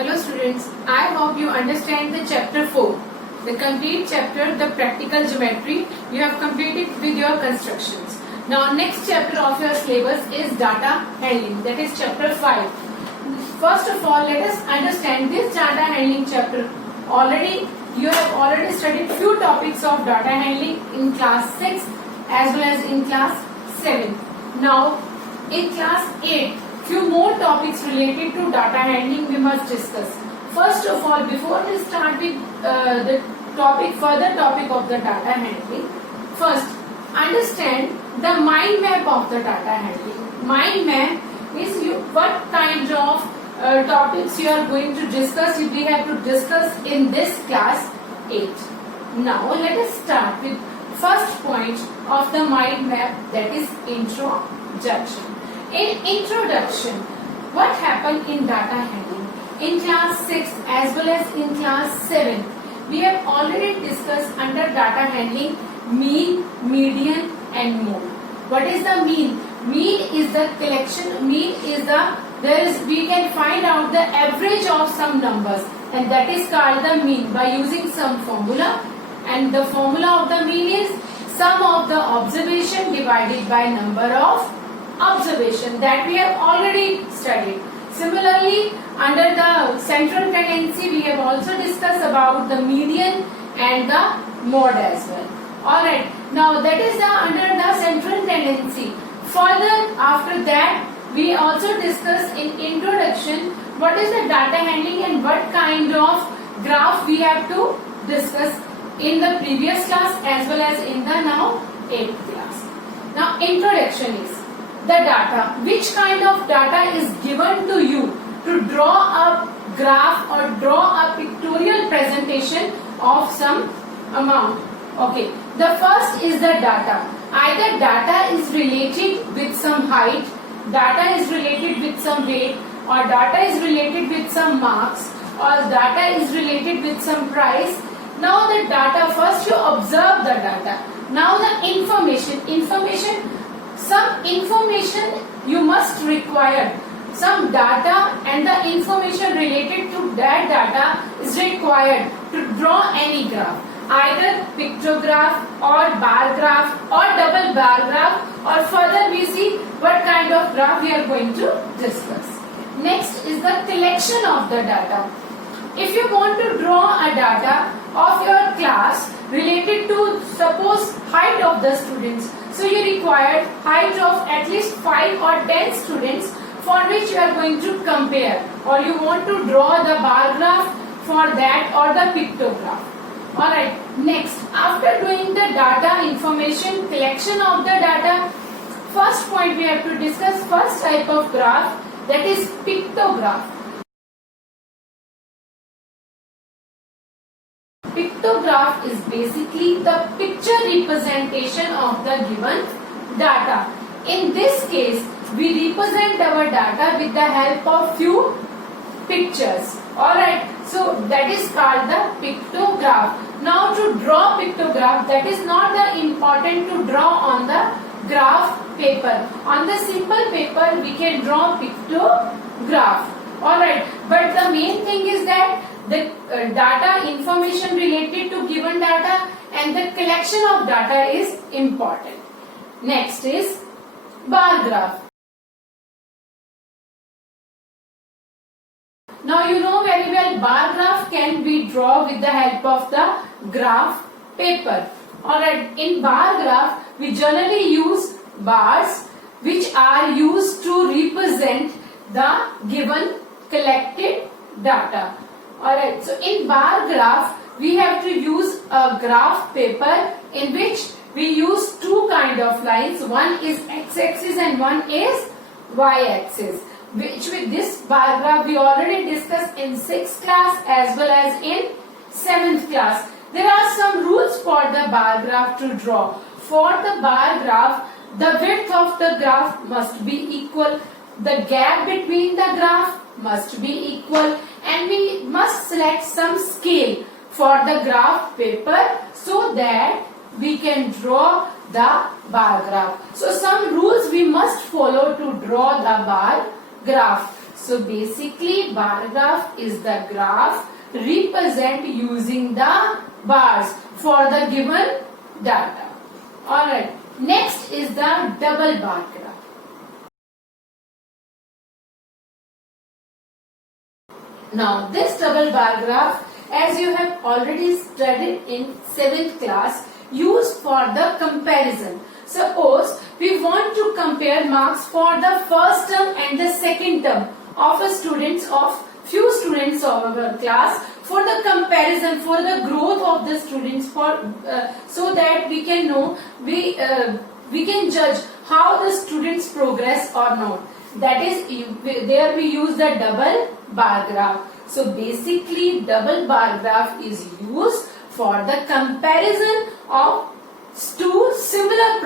Hello students, I hope you understand the chapter 4, the complete chapter, the practical geometry you have completed with your constructions. Now next chapter of your syllabus is data handling, that is chapter 5. First of all, let us understand this data handling chapter. You have already studied few topics of data handling in class 6 as well as in class 7. Now in class 8, few more topics related to data handling we must discuss. First of all, before we start with the further topic of the data handling, first understand the mind map of the data handling. Mind map is what kind of topics you are going to discuss, we have to discuss in this class 8. Now let us start with first point of the mind map, that is introduction. In introduction, what happened in data handling? In class 6 as well as in class 7, we have already discussed under data handling mean, median and mode. What is the mean? Mean is the collection, we can find out the average of some numbers, and that is called the mean by using some formula, and the formula of the mean is sum of the observation divided by number of observation, that we have already studied. Similarly, under the central tendency, we have also discussed about the median and the mode as well. Alright, now that is under the central tendency. Further, after that, we also discuss in introduction what is the data handling and what kind of graph we have to discuss in the previous class as well as in the now 8th class. Now introduction is the data. Which kind of data is given to you to draw a graph or draw a pictorial presentation of some amount? Okay, the first is the data. Either data is related with some height, data is related with some weight, or data is related with some marks, or data is related with some price. Now the data, first you observe the data. Now the information, some information you must require. Some data and the information related to that data is required to draw any graph. Either pictograph or bar graph or double bar graph, or further we see what kind of graph we are going to discuss. Next is the collection of the data. If you want to draw a data of your class related to suppose height of the students, so you require height of at least 5 or 10 students for which you are going to compare, or you want to draw the bar graph for that or the pictograph. Alright, next, after doing the data information collection of the data, first point we have to discuss first type of graph, that is pictograph. Pictograph is basically the picture representation of the given data. In this case, we represent our data with the help of few pictures. Alright, so that is called the pictograph. Now to draw pictograph, that is not the important to draw on the graph paper. On the simple paper we can draw pictograph. Alright, but the main thing is that the data information related to given data and the collection of data is important. Next is bar graph. Now you know very well bar graph can be drawn with the help of the graph paper. Alright, in bar graph we generally use bars which are used to represent the given collected data. Alright, so in bar graph we have to use a graph paper in which we use two kind of lines. One is x-axis and one is y-axis. Which with this bar graph we already discussed in 6th class as well as in 7th class. There are some rules for the bar graph to draw. For the bar graph, the width of the graph must be equal, the gap between the graph must be equal, and we must select some scale for the graph paper so that we can draw the bar graph. So some rules we must follow to draw the bar graph. So basically bar graph is the graph represent using the bars for the given data. Alright, next is the double bar graph. Now this double bar graph, as you have already studied in 7th class, used for the comparison. Suppose we want to compare marks for the first term and the second term of few students of our class, for the comparison, for the growth of the students, so that we can know, we can judge how the students progress or not. That is, there we use the double bar graph. So basically double bar graph is used for the comparison of two similar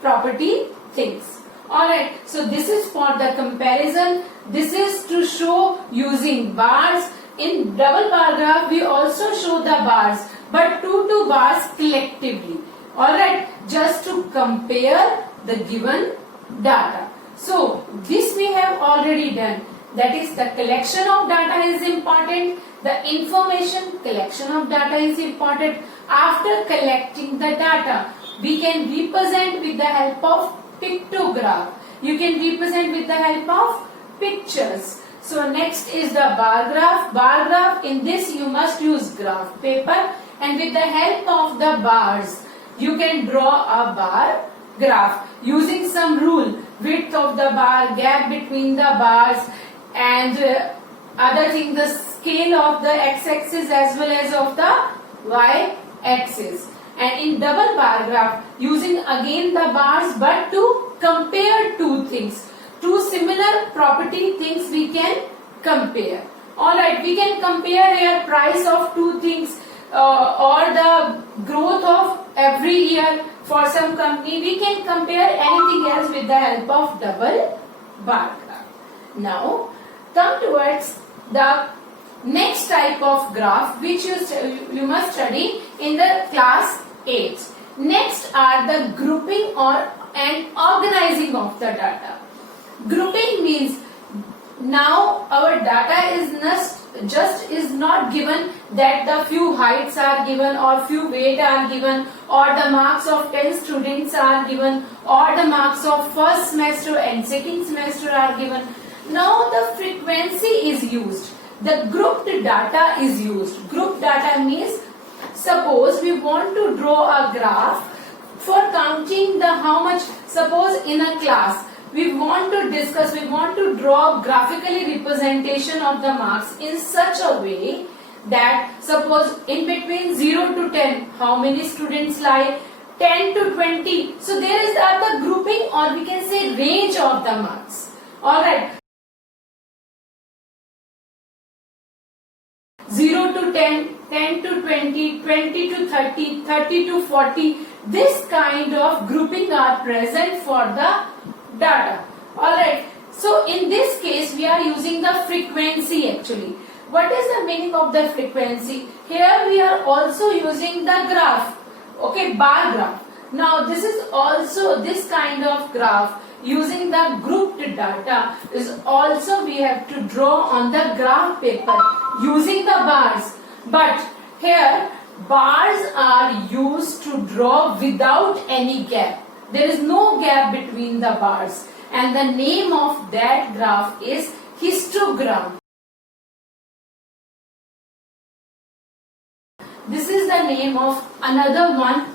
property things. Alright, so this is for the comparison. This is to show using bars. In double bar graph we also show the bars, but two bars collectively. Alright, just to compare the given data. So this we have already done. That is, the collection of data is important. The information collection of data is important. After collecting the data, we can represent with the help of pictograph. You can represent with the help of pictures. So next is the bar graph. Bar graph, in this you must use graph paper, and with the help of the bars, you can draw a bar graph using some rule. Width of the bar, gap between the bars, and other thing, the scale of the x-axis as well as of the y-axis. And in double bar graph, using again the bars, but to compare two things, two similar property things we can compare. Alright, we can compare here price of two things or the growth of every year for some company. We can compare anything else with the help of double bar graph. Now come towards the next type of graph which you must study in the class 8. Next are the grouping and organizing of the data. Grouping means now our data is not given that the few heights are given or few weight are given or the marks of 10 students are given or the marks of first semester and second semester are given. Now the frequency is used. The grouped data is used. Grouped data means, suppose we want to draw a graph for counting the how much, suppose in a class we want to draw graphically representation of the marks in such a way that suppose in between 0 to 10 how many students lie, 10 to 20. So there is the grouping, or we can say range of the marks. Alright. 0 to 10, 10 to 20, 20 to 30, 30 to 40. This kind of grouping are present for the data. Alright. So in this case we are using the frequency actually. What is the meaning of the frequency? Here we are also using the graph. Okay, bar graph. Now this is also this kind of graph using the grouped data is also we have to draw on the graph paper using the bars. But here bars are used to draw without any gap. There is no gap between the bars, and the name of that graph is histogram. This is the name of another one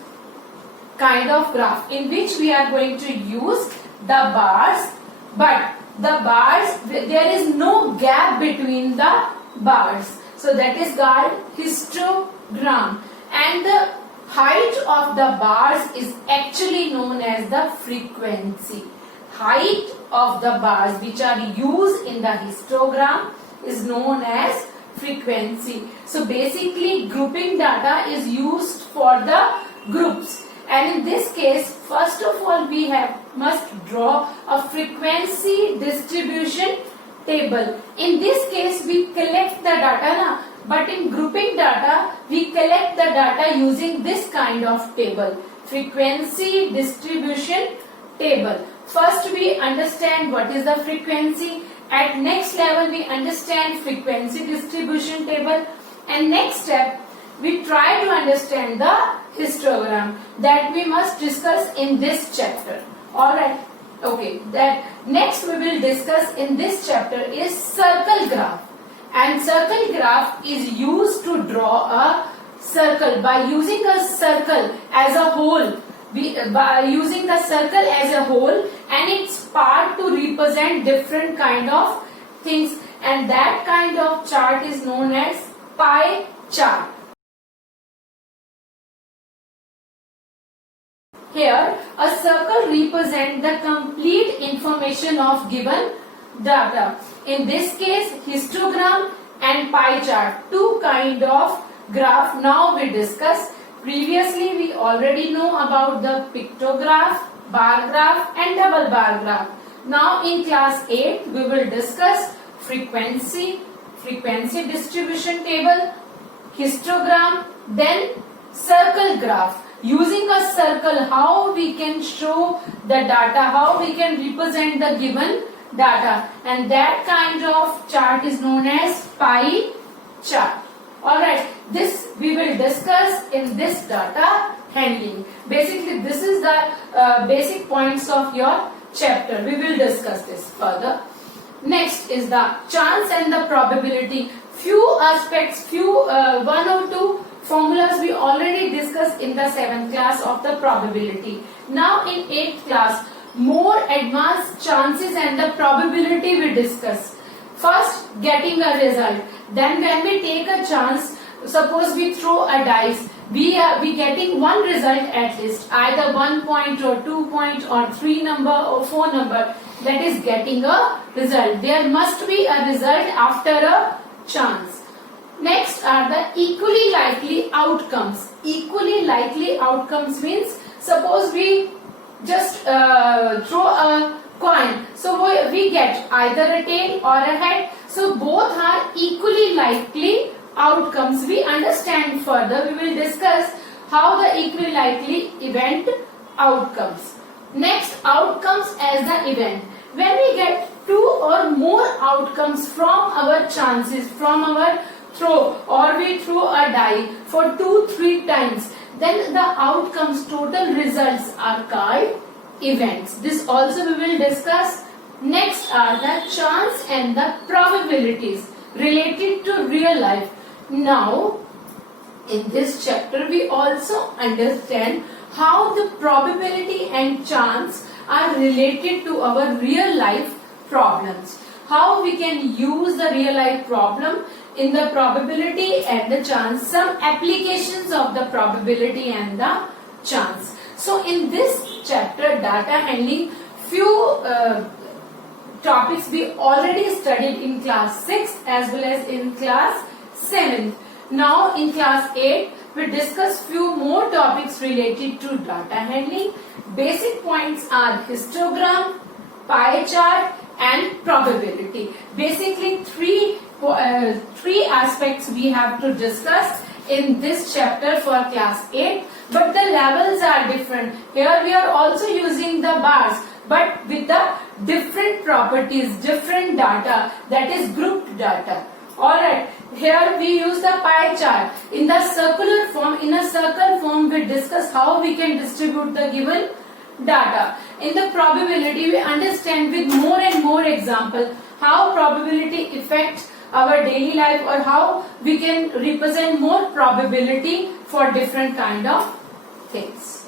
kind of graph in which we are going to use the bars, but the bars, there is no gap between the bars. So that is called histogram, and the height of the bars is actually known as the frequency. Height of the bars which are used in the histogram is known as frequency. So basically grouping data is used for the groups, and in this case first of all we must draw a frequency distribution table. In this case we collect the data but in grouping data we collect the data using this kind of table, frequency distribution table. First we understand what is the frequency, At next level, we understand frequency distribution table, and next step, we try to understand the histogram that we must discuss in this chapter. Alright, okay, that next we will discuss in this chapter is circle graph. And circle graph is used to draw a circle by using a circle as a whole. By using the circle as a whole and its part to represent different kind of things, and that kind of chart is known as pie chart. Here, a circle represents the complete information of given data. In this case, histogram and pie chart, two kind of graph now we discuss. Previously, we already know about the pictograph, bar graph and double bar graph. Now in class 8, we will discuss frequency distribution table, histogram, then circle graph. Using a circle, how we can show the data, how we can represent the given data, and that kind of chart is known as pie chart. Alright, this we will discuss in this data handling. Basically, this is the basic points of your chapter. We will discuss this further. Next is the chance and the probability. Few aspects, one or two formulas we already discussed in the 7th class of the probability. Now in 8th class, more advanced chances and the probability we discuss. First, getting a result. Then when we take a chance, suppose we throw a dice, we getting one result at least, either 1 point or 2 point or 3 number or 4 number, that is getting a result. There must be a result after a chance. Next are the equally likely outcomes. Equally likely outcomes means, suppose we just throw a coin, so we get either a tail or a head, so both are equally likely outcomes. We understand further, we will discuss how the equally likely event outcomes. Next, outcomes as the event. When we get two or more outcomes from our chances, from our throw, or we throw a die for 2-3 times, then the outcomes, total results are called events. This also we will discuss. Next are the chance and the probabilities related to real life. Now, in this chapter, we also understand how the probability and chance are related to our real life problems. How we can use the real life problem in the probability and the chance. Some applications of the probability and the chance. So in this chapter, data handling, few topics we already studied in class 6 as well as in class 7. Now in class 8, we discuss few more topics related to data handling. Basic points are histogram, pie chart and probability. Basically three aspects we have to discuss in this chapter for class 8, but the levels are different. Here we are also using the bars, but with the different properties, different data, that is grouped data. Alright, here we use the pie chart. In the circular form, in a circle form, we discuss how we can distribute the given data. In the probability, we understand with more and more example how probability affects our daily life, or how we can represent more probability for different kind of things.